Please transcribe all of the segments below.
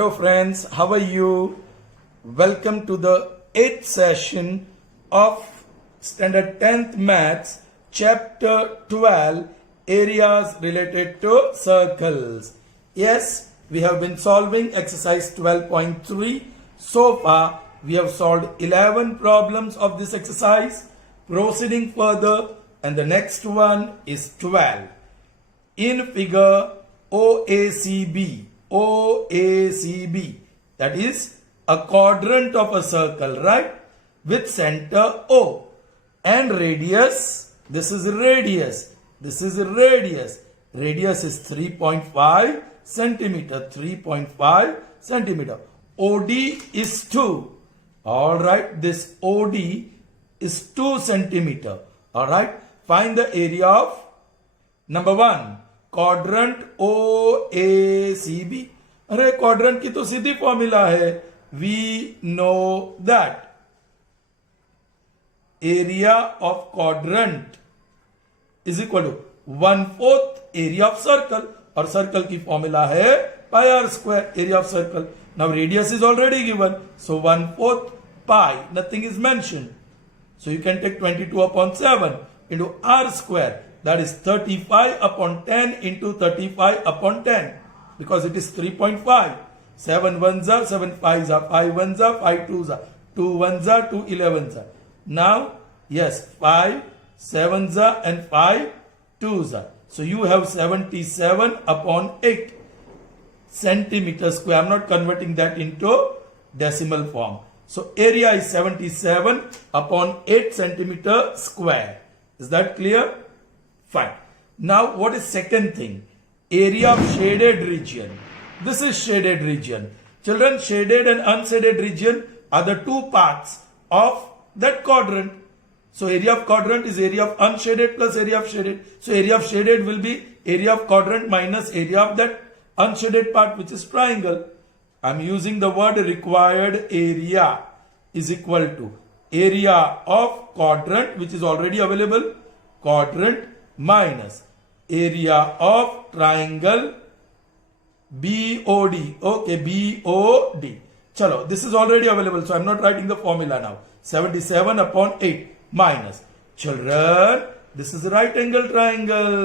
Hello friends, how are you? Welcome to the 8th session of Standard 10th Maths, Chapter 12, Areas Related to Circles. Yes, we have been solving exercise 12.3. So far, we have solved 11 problems of this exercise. Proceeding further, and the next one is 12. In figure OACB, that is a quadrant of a circle, right? With center O and radius, this is radius, this is radius. Radius is 3.5 centimeter, 3.5 centimeter. OD is 2. Alright, this OD is 2 centimeter. Alright, find the area of number 1. Quadrant OACB. अरे quadrant की तो सीधी formula है, we know that area of quadrant is equal to 1/4 area of circle, और circle की formula है pi R square, area of circle. Now radius is already given, so 1/4 pi, nothing is mentioned, so you can take 22/7 into r square. That is 35/10 into 35/10, because it is 3.5. 7 ones are 7 5s are 5 ones are 5 2s are 2 ones are 2 11s are. Now yes, 5 7s are and 5 2s are. So you have 77/8 centimeter square. I'm not converting that into decimal form. So area is 77/8 centimeter square. Is that clear? Fine. Now what is second thing? Area of shaded region. This is shaded region. Children, shaded and unshaded region are the two parts of that quadrant. So area of quadrant is area of unshaded plus area of shaded. So area of shaded will be area of quadrant minus area of that unshaded part, which is triangle. I'm using the word required area is equal to area of quadrant, which is already available, quadrant minus area of triangle BOD. Okay, BOD. Chalo, this is already available, so I'm not writing the formula now. 77/8 minus. Children, this is a right angle triangle.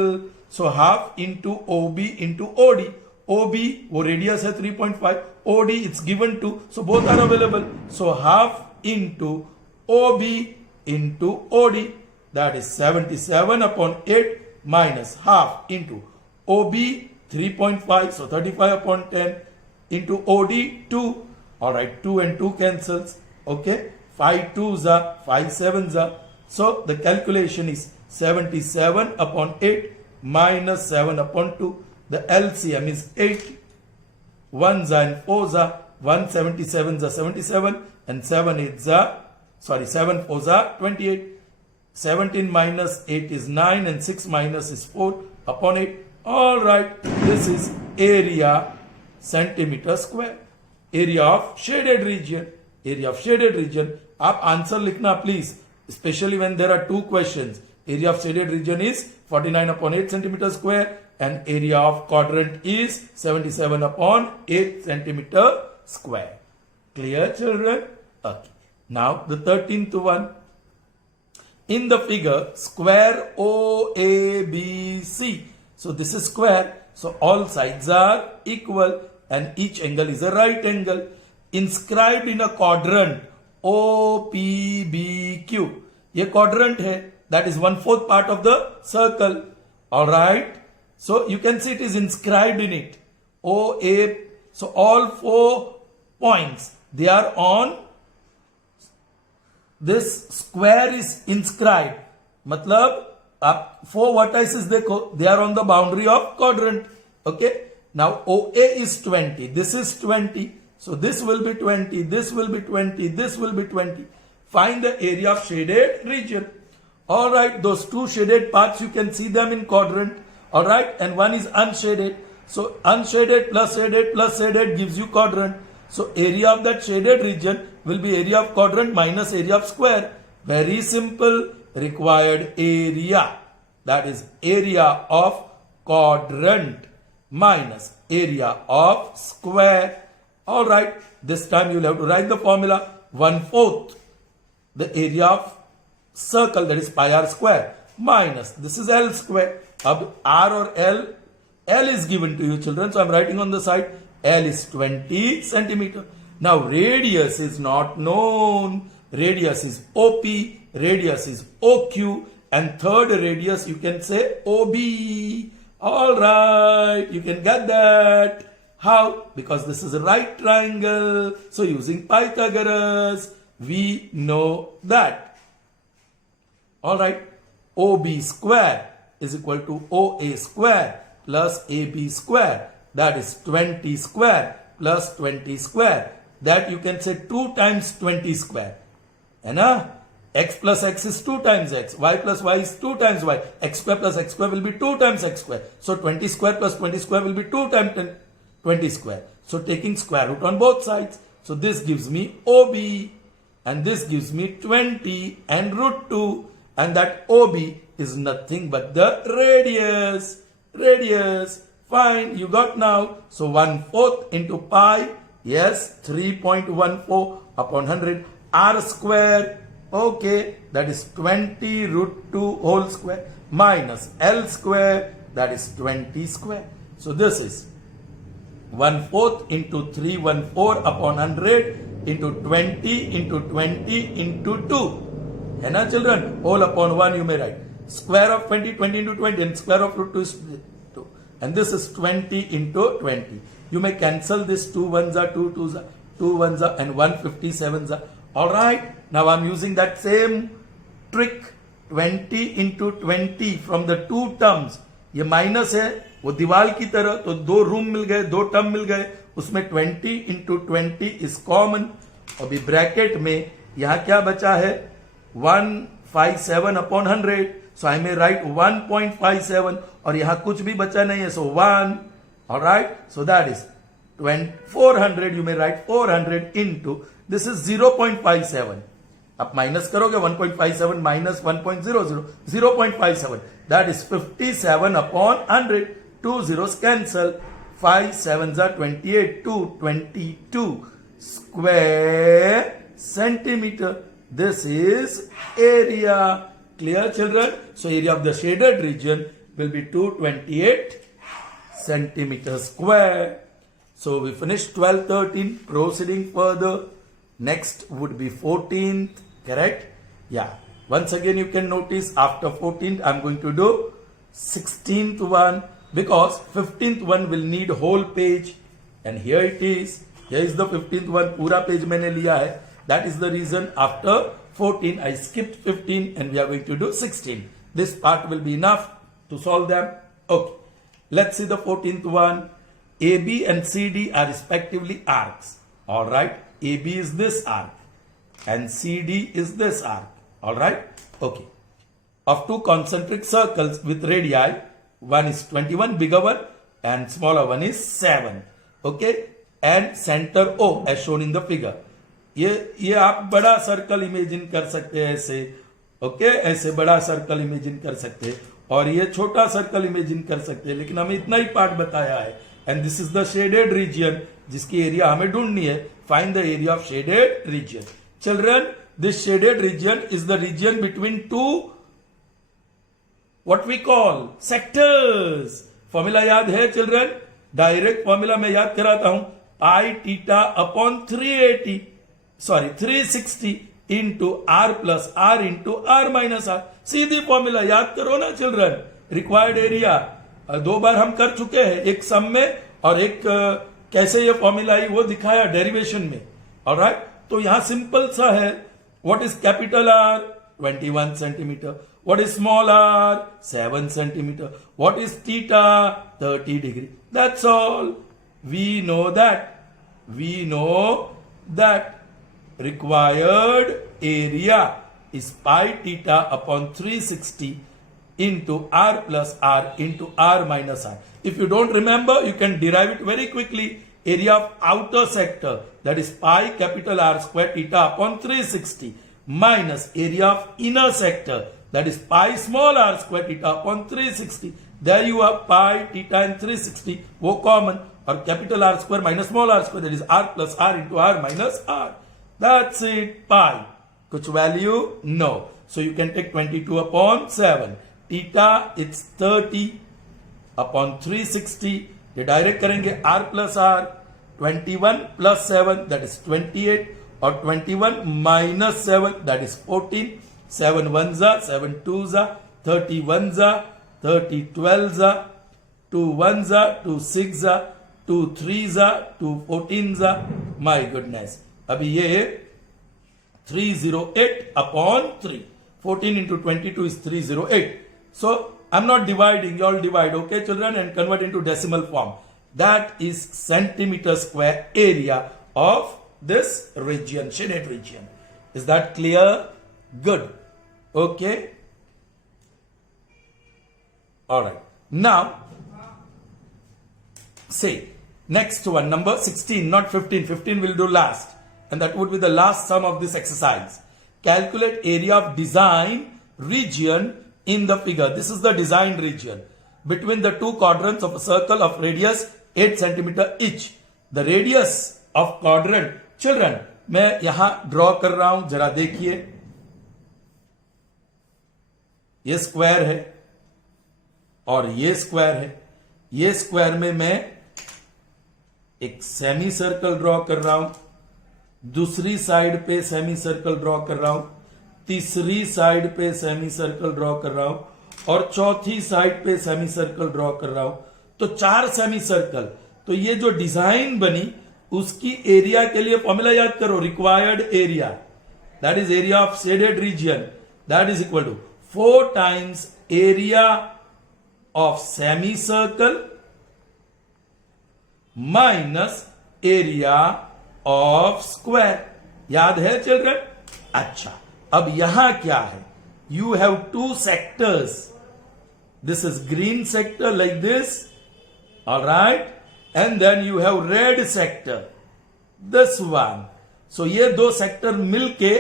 So half into OB into OD. OB, वो radius है 3.5. OD, it's given to, so both are available. So half into OB into OD. That is 77/8 minus half into OB 3.5, so 35/10 into OD 2. Alright, 2 and 2 cancels. Okay, 5 2s are 5 7s are. So the calculation is 77/8 minus 7/2. The LCM is 8. 1s are and 4s are. 177s are 77 and 7 4s are 28. 17 minus 8 is 9 and 6 minus is 4/8. Alright, this is area centimeter square. Area of shaded region. Area of shaded region. आप answer लिखना please, especially when there are two questions. Area of shaded region is 49/8 centimeter square and area of quadrant is 77/8 centimeter square. Clear, children? Okay. Now the 13th one. In the figure, square OABC. So this is square. So all sides are equal and each angle is a right angle. Inscribed in a quadrant OPBQ. ये quadrant है. That is 1/4 part of the circle. Alright. So you can see it is inscribed in it. OA. So all 4 points, they are on this square is inscribed. मतलब आप 4 vertices देखो, they are on the boundary of quadrant. Okay. Now OA is 20. This is 20. So this will be 20. This will be 20. This will be 20. Find the area of shaded region. Alright, those two shaded parts, you can see them in quadrant. Alright, and one is unshaded. So unshaded plus shaded gives you quadrant. So area of that shaded region will be area of quadrant minus area of square. Very simple. Required area, that is area of quadrant minus area of square. All right, this time you'll have to write the formula. 1/4 the area of circle, that is pi r square, minus this is L square. Ab R or L is given to you children, so I'm writing on the side. L is 20 centimeter. Now radius is not known. Radius is OP, radius is OQ, and third radius you can say OB. All right, you can get that. How? Because this is a right triangle. So using Pythagoras, we know that. All right, OB square is equal to OA square plus AB square. That is 20 square plus 20 square. That you can say 2 times 20 square. And x plus x is 2 times x. Y plus y is 2 times y. X square plus x square will be 2 times x square. So 20 square plus 20 square will be 2 times 20 square. So taking square root on both sides. So this gives me OB. And this gives me 20 and root 2. And that OB is nothing but the radius. Radius. Fine, you got now. So 1/4 into pi. Yes, 3.14 upon 100. R square. Okay, that is 20 root 2 whole square minus L square, that is 20 square. So this is 1/4 into 314 upon 100 into 20 into 20 into 2. And now children, whole upon 1 you may write. Square of 20, 20 into 20, and square of root 2 is 2. And this is 20 into 20. You may cancel this 2 ones are 2 2s are 2 ones are and 157s are. All right, now I'm using that same trick. 20 into 20 from the 2 terms. ये minus है, वो दीवार की तरह, तो 2 room मिल गए, 2 term मिल गए, उसमें 20 into 20 is common. अभी ब्रैकेट में यहाँ क्या बचा है? 157 upon 100. So I may write 1.57, और यहाँ कुछ भी बचा नहीं है, so 1. All right, so that is 400. You may write 400 into, this is 0.57. आप माइनस करोगे 1.57 minus 1.00, 0.57. That is 57 upon 100. 2 zeros cancel. 5 7s are 28. 22 square centimeter. This is area. Clear, children? So area of the shaded region will be 228 centimeter square. So we finished 12, 13. Proceeding further. Next would be 14th. Correct? Yeah. Once again you can notice after 14th I'm going to do 16th one, because 15th one will need whole page. And here it is. Here is the 15th one. पूरा page मैंने लिया है. That is the reason after 14 I skipped 15 and we are going to do 16. This part will be enough to solve them. Okay. Let's see the 14th one. AB and CD are respectively arcs. All right. AB is this arc and CD is this arc. All right. Okay. Of 2 concentric circles with radii, one is 21, bigger one, and smaller one is 7. Okay. And center O as shown in the figure. ये आप बड़ा circle imagine कर सकते हैं ऐसे. Okay, ऐसे बड़ा circle imagine कर सकते हैं, और ये छोटा सर्कल इमेजिन कर सकते हैं, लेकिन हमें इतना ही पार्ट बताया है. And this is the shaded region, जिसकी एरिया हमें ढूंढनी है. Find the area of shaded region. Children, this shaded region is the region between 2 what we call sectors. Formula याद है चिल्ड्रन? डायरेक्ट फॉर्मूला मैं याद कराता हूं. Pi theta upon 360 into R plus R into R minus R. सीधी formula याद करो ना चिल्ड्रन. रिक्वायर्ड एरिया 2 बार हम कर चुके हैं, एक सम में और एक कैसे ये फॉर्मूला आई वो दिखाया डेरिवेशन में. ऑलराइट, तो यहां सिंपल सा है. What is capital R? 21 centimetre. What is small R? 7 centimetre. What is theta? 30 degree. That's all. We know that required area is pi theta upon 360 into r plus r into r minus r. If you don't remember, you can derive it very quickly. Area of outer sector, that is pi capital R square theta upon 360 minus area of inner sector, that is pi small r square theta upon 360. There you have pi theta and 360, वो common. or capital R square minus small r square, that is r plus r into r minus r. That's it, pi. Kuch value? No. So you can take 22 upon 7. Theta, it's 30 upon 360. ये direct करेंगे r plus r, 21 plus 7 that is 28 और 21 minus 7 that is 14. 7 1s are 7 2s are 31s are 30 12s are 2 1s are 2 6s are 2 3s are 2 14s are. My goodness. अभी ये 308 upon 3. 14 into 22 is 308. So I'm not dividing, you all divide, okay children, and convert into decimal form. That is centimeter square area of this region, shaded region. Is that clear? Good. Okay. Alright. Now, say, next one, number 16, not 15. 15 will do last. And that would be the last sum of this exercise. Calculate area of design region in the figure. This is the designed region between the two quadrants of a circle of radius 8 centimeter each. The radius of quadrant, children, मैं यहां draw कर रहा हूं, जरा देखिए. ये square है और ये स्क्वायर है. ये स्क्वायर में मैं एक सेमी सर्कल ड्रॉ कर रहा हूं, दूसरी साइड पे सेमी सर्कल ड्रॉ कर रहा हूं, तीसरी साइड पे सेमी सर्कल ड्रॉ कर रहा हूं और चौथी साइड पे सेमी सर्कल ड्रॉ कर रहा हूं. तो 4 सेमी सर्कल. तो ये जो डिजाइन बनी उसकी एरिया के लिए फॉर्मूला याद करो. Required area, that is area of shaded region, that is equal to 4 times area of semi circle minus area of square. याद है चिल्ड्रन? अच्छा, अब यहां क्या है? You have 2 sectors. This is green sector like this, alright, and then you have red sector, this one. So ये 2 sector मिलके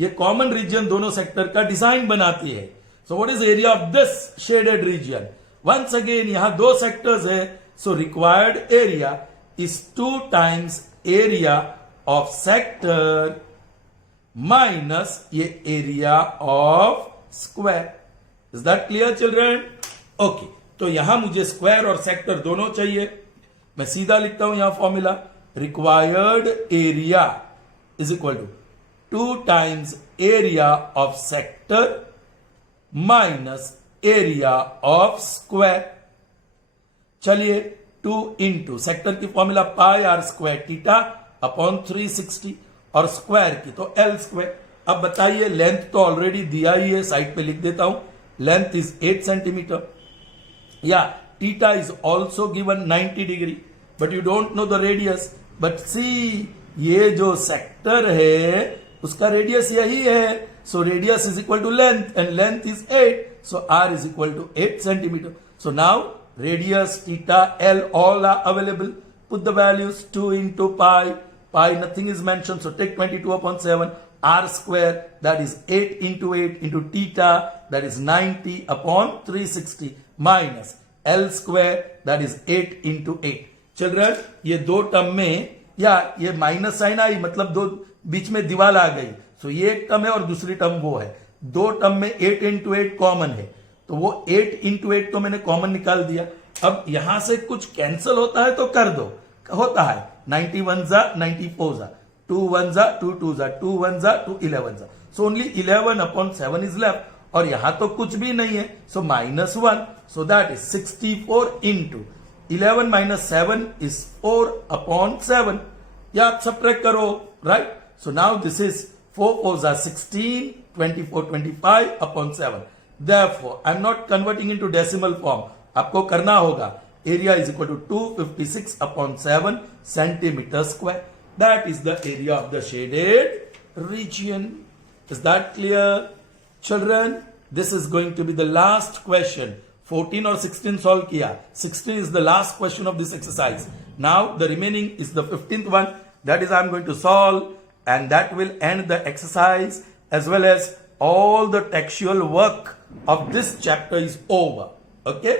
ये कॉमन रीजन दोनों सेक्टर का डिजाइन बनाती है. So what is area of this shaded region? Once again यहां 2 sectors है, so required area is 2 times area of sector minus ये area of square. Is that clear children? Okay. तो यहां मुझे square और sector दोनों चाहिए. मैं सीधा लिखता हूं यहां formula. Required area is equal to 2 times area of sector minus area of square. चलिए 2 इंटू सेक्टर की formula pi R square theta upon 360 और स्क्वायर की तो एल स्क्वायर. अब बताइए, लेंथ तो ऑलरेडी दिया ही है, साइड पे लिख देता हूं. Length is 8 centimetre. या theta is also given 90 degree, but you don't know the radius. But see, ये जो सेक्टर है उसका रेडियस यही है. So radius is equal to length and length is 8. So R is equal to 8 centimetre. So now radius, theta, L, all are available. Put the values 2 into pi. Pi, nothing is mentioned. So take 22 upon 7. R square, that is 8 into 8 into theta, that is 90 upon 360 minus L square, that is 8 into 8. Children, ये 2 term में या ये minus sign आई, मतलब 2 बीच में दीवार आ गई. सो ये एक टर्म है और दूसरी टर्म वो है. 2 टर्म में 8 into 8 कॉमन है, तो वो 8 into 8 तो मैंने कॉमन निकाल दिया. अब यहां से कुछ कैंसिल होता है तो कर दो. होता है 91 जा 94 जा 2 1 जा 2 2 जा 2 1 जा 2 11 जा. So only 11 upon 7 is left. और यहां तो कुछ भी नहीं है, सो -1. So that is 64 into 11 minus 7 is 4 upon 7. या आप सब्ट्रैक्ट करो, right. So now this is 4 4 जा 16, 24 25 upon 7. Therefore, I am not converting into decimal form. आपको करना होगा. Area is equal to 256 upon 7 centimeter square. That is the area of the shaded region. Is that clear? Children, this is going to be the last question. 14 or 16 solve किया. 16 is the last question of this exercise. Now the remaining is the 15th one. That is I am going to solve, and that will end the exercise as well as all the textual work of this chapter is over. Okay,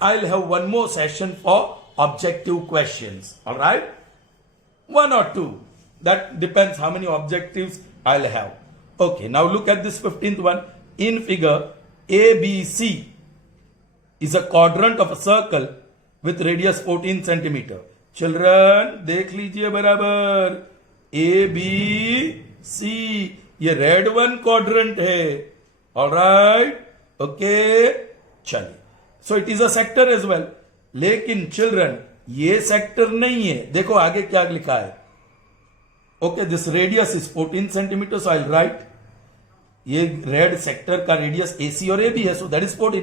I'll have one more session for objective questions. All right, one or two. That depends how many objectives I'll have. Okay, now look at this 15th one. In figure, ABC is a quadrant of a circle with radius 14 centimeter. Children, देख लीजिए बराबर. ABC, ये red one quadrant है. All right, okay, चलिए. So it is a sector as well. लेकिन children ये sector नहीं है. देखो आगे क्या लिखा है. Okay, this radius is 14 centimetre, so I right. ये रेड सेक्टर का रेडियस AC और AB है, so that is 14.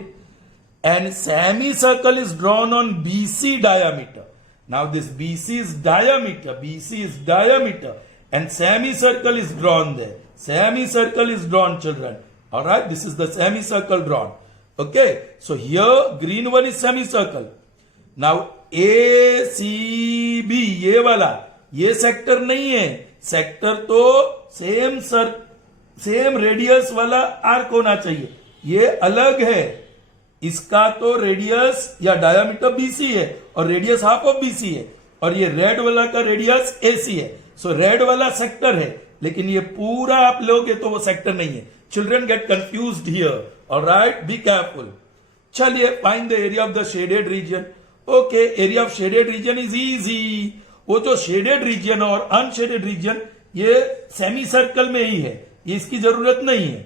And semi circle is drawn on BC diameter. Now this BC is diameter and semicircle is drawn there. Semicircle is drawn, children. All right, this is the semicircle drawn. Okay, so here green one is semicircle. Now ACB ये वाला, ये sector नहीं है. Sector तो same radius वाला arc होना चाहिए. ये अलग है. इसका तो रेडियस या डायामीटर BC है और रेडियस हाफ ऑफ BC है, और ये रेड वाला का रेडियस AC है. सो रेड वाला सेक्टर है, लेकिन ये पूरा आप लोगे तो वो सेक्टर नहीं है. Children get confused here. Alright, be careful. चलिए, find the area of the shaded region. Okay, area of shaded region is easy. वो जो शेडेड रीजन और अनशेडेड रीजन ये सेमी सर्कल में ही है, ये इसकी जरूरत नहीं है.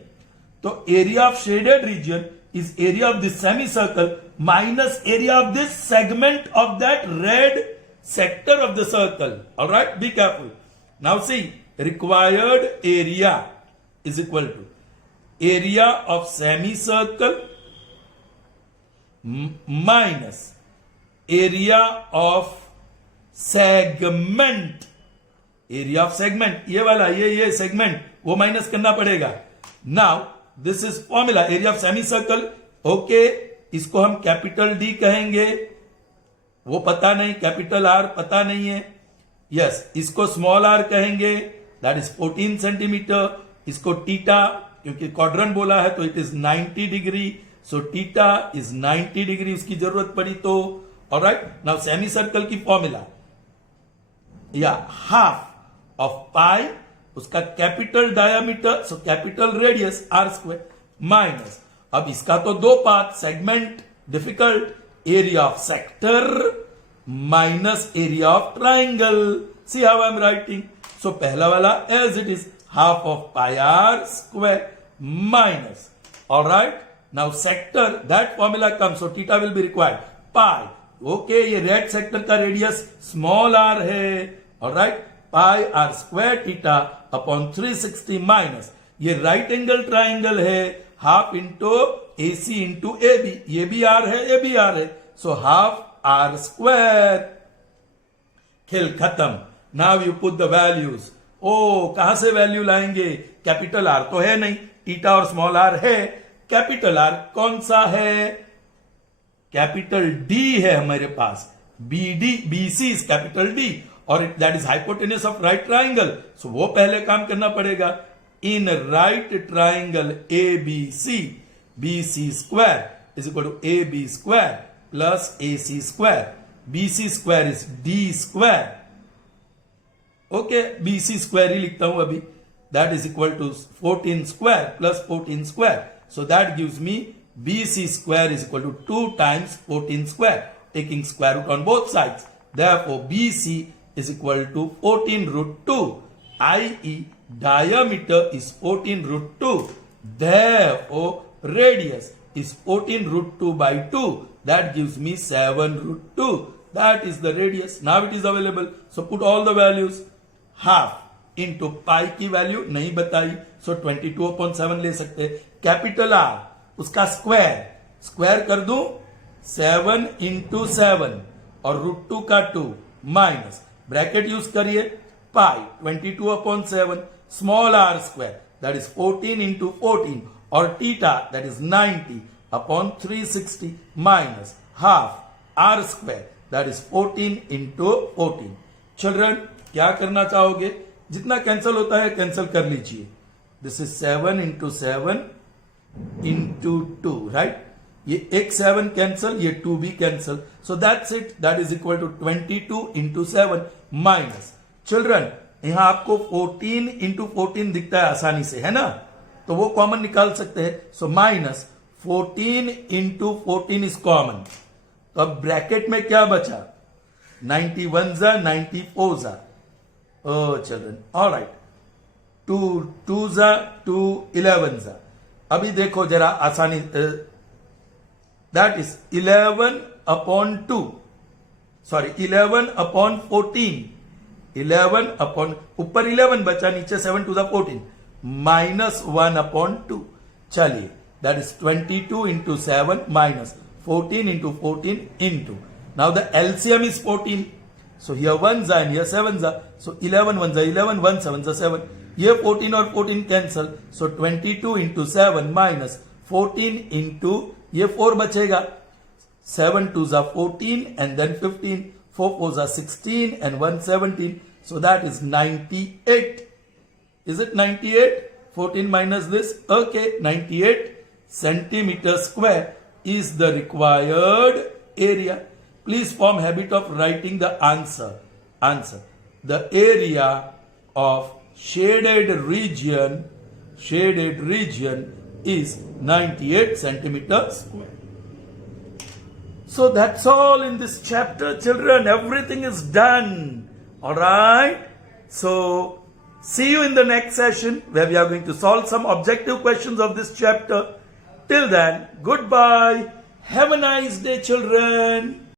तो area of shaded region is area of this semicircle minus area of this segment of that red sector of the circle. All right, be careful. Now see, required area is equal to area of semicircle minus area of segment. Area of segment, ये वाला, ये segment, वो minus करना पड़ेगा. Now this is formula. Area of semi circle. Okay, इसको हम capital D कहेंगे. वो पता नहीं, कैपिटल R पता नहीं है. यस, इसको स्मॉल r कहेंगे. That is 14 centimetre. इसको थीटा, क्योंकि क्वाड्रेंट बोला है तो it is 90 degree. So theta is 90 degree, उसकी जरूरत पड़ी तो. ऑलराइट, नाउ सेमी सर्कल की फॉर्मूला या हाफ ऑफ पाई, उसका capital diameter, so capital radius R² minus, अब इसका तो दो part, segment difficult, area of sector minus area of triangle. See how I am writing. So पहला वाला as it is, half of pi R² minus. Alright, now sector, that formula come, so theta will be required pi. Okay, ये red sector का radius small r है. Alright, pi R² theta upon 360 minus, ये right angle triangle है, half into AC into AB. ये भी R है, ये भी R है, सो हाफ R². खेल खत्म. Now you put the values. ओ, कहां से वैल्यू लाएंगे? कैपिटल R तो है नहीं, थीटा और स्मॉल r है. कैपिटल R कौन सा है? कैपिटल D है हमारे पास. BC इज कैपिटल D और that is hypotenuse of right triangle. So वो पहले काम करना पड़ेगा. In right triangle ABC, BC² is equal to AB² plus AC². BC² is D². Okay, BC² ही लिखता हूं अभी. That is equal to 14² plus 14². So that gives me BC² is equal to 2 times 14², taking square root on both sides. Therefore, BC is equal to 14 root 2, i.e. diameter is 14 root 2. Therefore, radius is 14 root 2 by 2. That gives me 7 root 2. That is the radius. Now it is available. So put all the values. Half into pi की value नहीं बताई, so 22/7 ले सकते. Capital R, उसका square कर दूं, 7 into 7 और √2 का 2 माइनस, ब्रैकेट यूज करिए, पाई 22/7 small R² that is 14 into 14 और theta that is 90 upon 360 minus half R² that is 14 into 14. Children, क्या करना चाहोगे? जितना कैंसिल होता है कैंसिल कर लीजिए. This is 7 into 7 into 2, right? ये एक 7 कैंसल, ये 2 भी cancel. So that's it. That is equal to 22 into 7 minus. Children, यहां आपको 14 इंटू 14 दिखता है आसानी से, है ना? तो वो कॉमन निकाल सकते हैं. So minus 14 into 14 is common. तो अब ब्रैकेट में क्या बचा? 91 जा 94 जा. ओ चिल्ड्रन, ऑलराइट. 2 जा 2 11 जा. अभी देखो जरा आसानी, that is 11 upon 2, sorry 11 upon 14. 11 upon, ऊपर 11 बचा, नीचे 7 टू द 14, माइनस 1 अपॉन 2. चलिए, that is 22 into 7 minus 14 into 14 into. Now the LCM is 14. So here 1s are and here 7s are. So 11 1s are 11, 1 7s are 7. Here 14 और 14 cancel. So 22 into 7 minus 14 into, ये 4 बचेगा. 7 2s are 14 and then 15. 4 4s are 16 and 1 17. So that is 98. Is it 98? 14 minus this. Okay, 98 centimeter square is the required area. Please form habit of writing the answer. The area of shaded region is 98 centimeter square. So that's all in this chapter, children. Everything is done. Alright? So see you in the next session where we are going to solve some objective questions of this chapter. Till then, goodbye. Have a nice day, children.